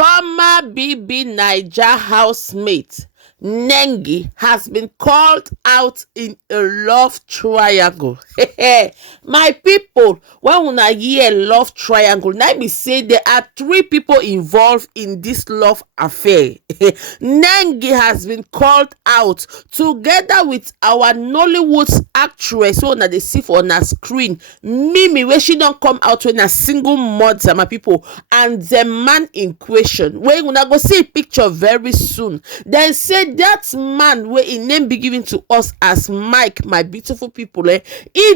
Former BB Naija housemate Nengi has been called out in a love triangle. My people, when una hear love triangle, let me say there are 3 people involved in this love affair. Nengi has been called out together with our Nollywood actress wey una dey see for una screen, Mimi, wey she don come out when a single mother, my people, and the man in question, wey una go see a picture very soon. Dem say that man wey im name be given to us as Mike, my beautiful people, he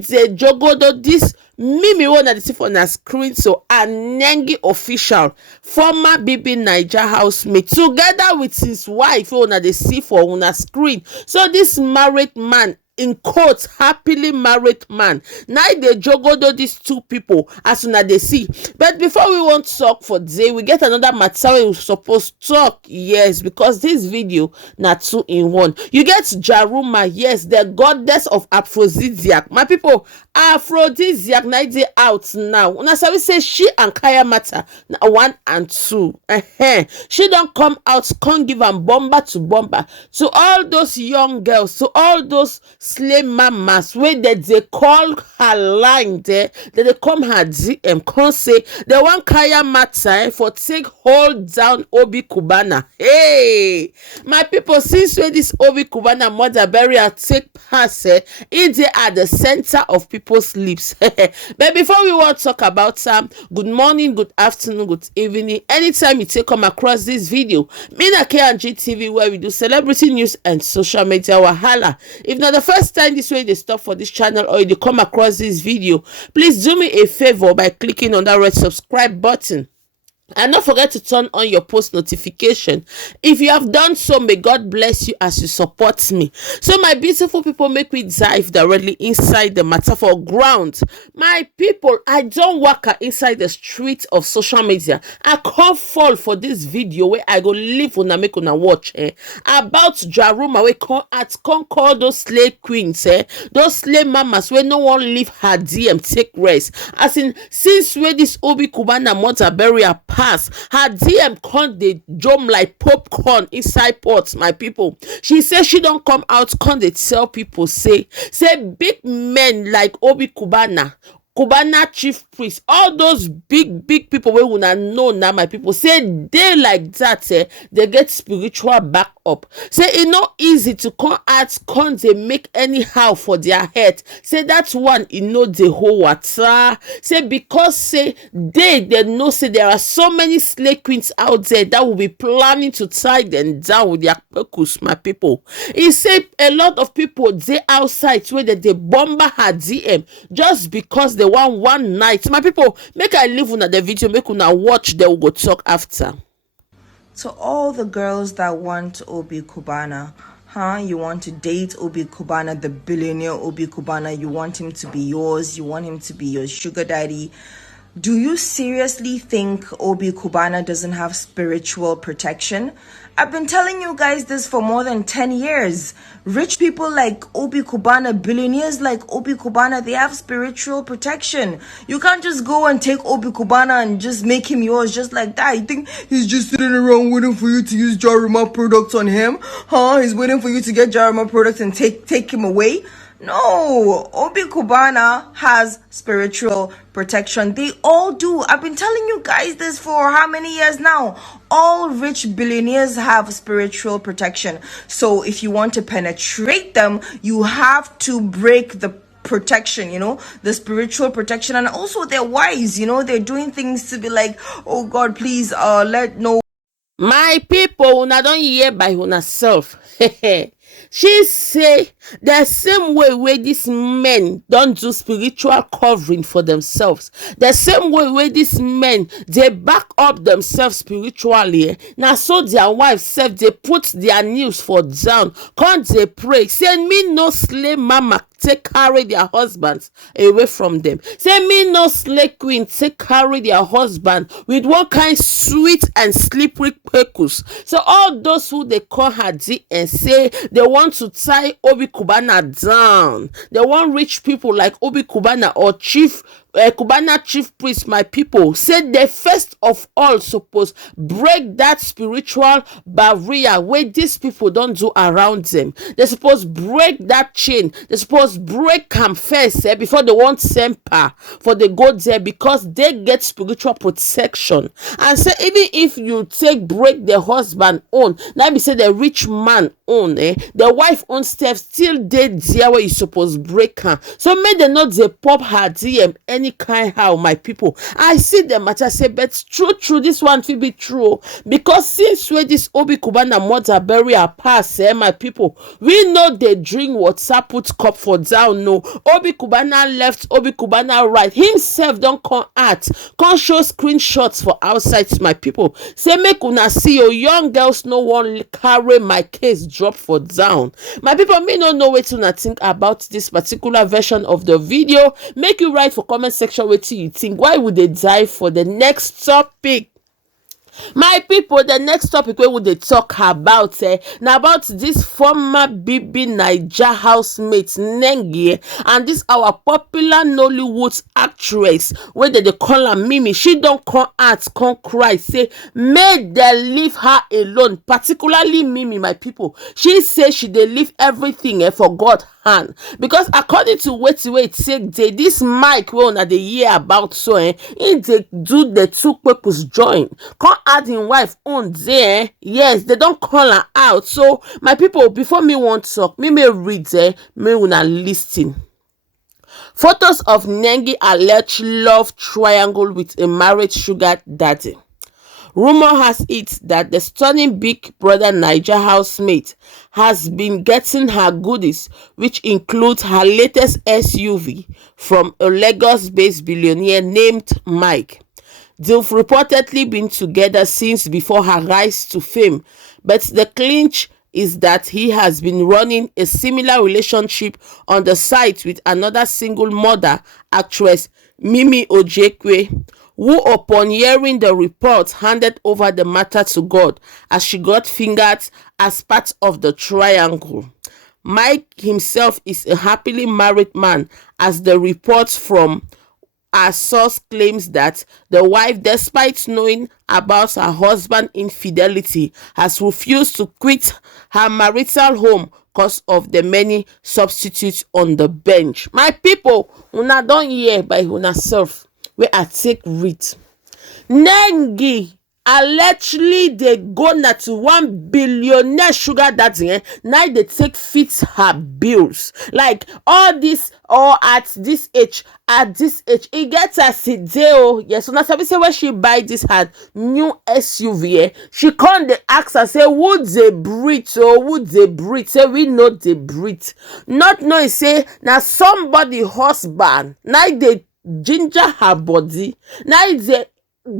dey jogodo this Mimi wey una dey see for una screen so, and Nengi official, former BB Naija housemate, together with his wife wey una dey see for una screen. So this married man, in quotes, happily married man, now they jogodo these 2 people as una dey see. But before we want to talk for today, we get another matter we supposed to talk. Yes, because this video na 2 in 1. You get Jaruma, yes, the goddess of aphrodisiac. My people, aphrodisiac now they out now. Una sabi say she and Kayanmata na 1 and 2. She don't come out, can't give am bomber to bomber to all those young girls, to all those slay mamas wey they call her line there, they come her DM, come say they want Kayanmata for take hold down Obi Cubana. Hey, my people, since when this Obi Cubana mother burial take pass, it they at the center of people's lips. But before we want to talk about good morning, good afternoon, good evening, anytime you take come across this video, me na KNG TV, where we do celebrity news and social media wahala. If not the first time this way they stop for this channel, or you come across this video, please do me a favor by clicking on that red subscribe button. And don't forget to turn on your post notification. If you have done so, may God bless you as you support me. So my beautiful people, make me dive directly inside the matter for ground. My people, I don't work inside the street of social media. I can't fall for this video where I go live on make una watch about Jaruma. We can't call those slave queens, those slave mamas where no one leave her DM take rest. As in, since where this Obi Cubana mother burial her DM can't they jump like popcorn inside pots, my people. She says she don't come out, can't they tell people, say big men like Obi Cubana chief priest, all those big people we wanna know now, my people, say they like that, they get spiritual back up. Say it's not easy to come out, can't they make anyhow for their head. Say that's one, the whole water. Say because say they know, say there are so many slave queens out there that will be planning to tie them down with their purpose, my people. He said a lot of people they outside where they bomber her DM just because they want one night. My people, make I leave una the video, make una watch, they will go talk after. To all the girls that want Obi Cubana, you want to date Obi Cubana, the billionaire Obi Cubana, you want him to be yours, you want him to be your sugar daddy. Do you seriously think Obi Cubana doesn't have spiritual protection? I've been telling you guys this for more than 10 years. Rich people like Obi Cubana, billionaires like Obi Cubana, they have spiritual protection. You can't just go and take Obi Cubana and just make him yours just like that. You think he's just sitting around waiting for you to use Jaruma products on him? He's waiting for you to get Jaruma products and take him away? No, Obi Cubana has spiritual protection. They all do. I've been telling you guys this for how many years now? All rich billionaires have spiritual protection. So if you want to penetrate them, you have to break the protection, the spiritual protection. And also they're wise, they're doing things to be like, oh God, please let no. My people, una don't hear by una self. She say the same way where these men don't do spiritual covering for themselves, the same way where these men they back up themselves spiritually. Now so their wives self they put their news for down, can't they pray? Say me no slave mama take carry their husbands away from them. Say me no slave queen take carry their husband with one kind sweet and slippery purpose. So all those who they call her D and say they want to tie Obi Cubana down, they want rich people like Obi Cubana or chief Cubana chief priest, my people, said they first of all suppose break that spiritual barrier where these people don't do around them. They suppose break that chain. They suppose break am first before they want semper for the go there, because they get spiritual protection. And say even if you take break the husband own, let me say the rich man own, the wife own step still dead there where you suppose break her. So make them not they pop her DM any kind how, my people. I see the matter say, but true, this one will be true, because since where this Obi Cubana mother bury her pass, my people, we know they drink water, put cup for down. No, Obi Cubana left, Obi Cubana right. Himself don't come out, come show screenshots for outside, my people. Say make una see your young girls no one carry my case drop for down. My people, me no know what to think about this particular version of the video. Make you write for comment section what you think. Why would they dive for the next topic? My people, the next topic we would they talk about now about this former BB Naija housemate Nengi, and this our popular Nollywood actress where they call her Mimi. She don't come out, come cry, say may they leave her alone, particularly Mimi, my people. She say she they leave everything for God hand, because according to what it say this mic we una dey hear about, so in they do the two purpose join come add him wife own there. Yes, they don't call her out. So my people, before me want talk, me may read me una listen. Photos of Nengi alleged love triangle with a married sugar daddy. Rumor has it that the stunning Big Brother Naija housemate has been getting her goodies, which includes her latest SUV from a Lagos-based billionaire named Mike. They've reportedly been together since before her rise to fame, but the clinch is that he has been running a similar relationship on the side with another single mother actress, Mimi Orjiekwe, who upon hearing the report handed over the matter to God as she got fingered as part of the triangle. Mike himself is a happily married man, as the report from our source claims that the wife, despite knowing about her husband's infidelity, has refused to quit her marital home because of the many substitutes on the bench. My people, una don hear by una self where I take read. Nengi allegedly they go na to 1 billionaire sugar daddy. Now they take fit her bills. Like all this, or at this age, it gets a CDO. Yes, so now somebody say when she buy this her new SUV, she can't the ask her say would they breathe, or would they breathe? Say we know they breathe. Not know say now somebody husband. Now they ginger her body. Now they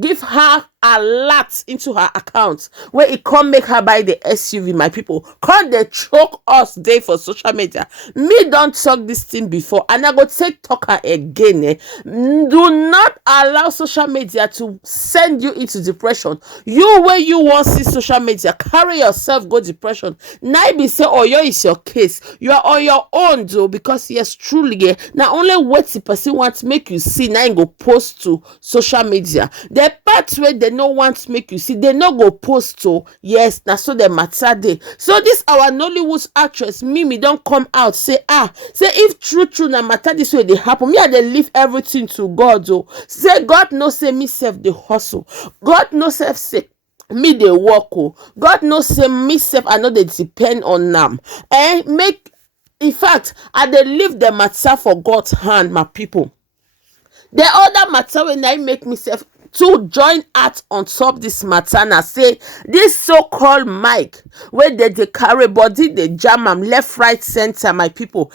give her a lot into her account where it can't make her buy the SUV. My people, can't they choke us day for social media? Me don't talk this thing before, and I go take talker again. Do not allow social media to send you into depression. You where you want see social media, carry yourself go depression. Now be say oh yo is your case, you are on your own though, because yes truly now only what the person wants make you see now go post to social media. The part where they no want to make you see, they no go post to. Yes, now so the matter day. So this our Nollywood actress Mimi don't come out say say if true na matter this way they happen, me they leave everything to God. Oh, say God no say me self the hustle. God no self say me they work. Oh, God no say me self I know they depend on them. Make in fact I they leave the matter for God's hand, my people. The other matter when I make myself to join at on top this matter na say this so-called Mike where they carry body, they jam am left right center, my people.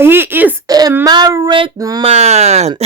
He is a married man,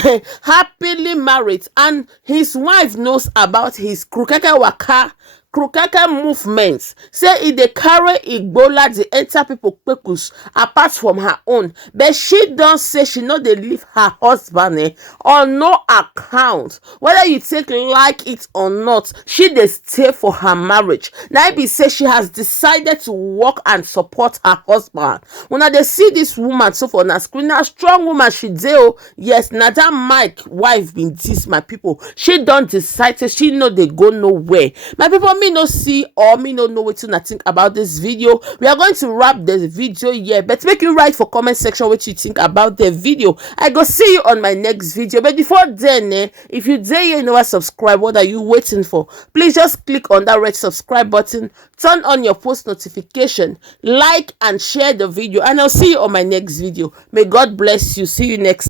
happily married, and his wife knows about his krukeke waka krukeke movement say e dey carry igbola dey enter pipo kpekus apart from her own, but she don say she no dey leave her husband on no account. Whether you take like it or not, she dey stay for her marriage. Na be say she has decided to work and support her husband. Una dey see this woman so for una screen, na strong woman she dey o. Yes, na that Mike wife bin dis, my people. She don decide say she no dey go nowhere. My people, me no see or me no know wetin una think about this video. We are going to wrap the video here, but make you write for comment section what you think about the video. I go see you on my next video, but before then if you dey here, you never subscribe, what are you waiting for? Please just click on that red subscribe button, turn on your post notification, like and share the video, and I'll see you on my next video. May God bless you. See you next.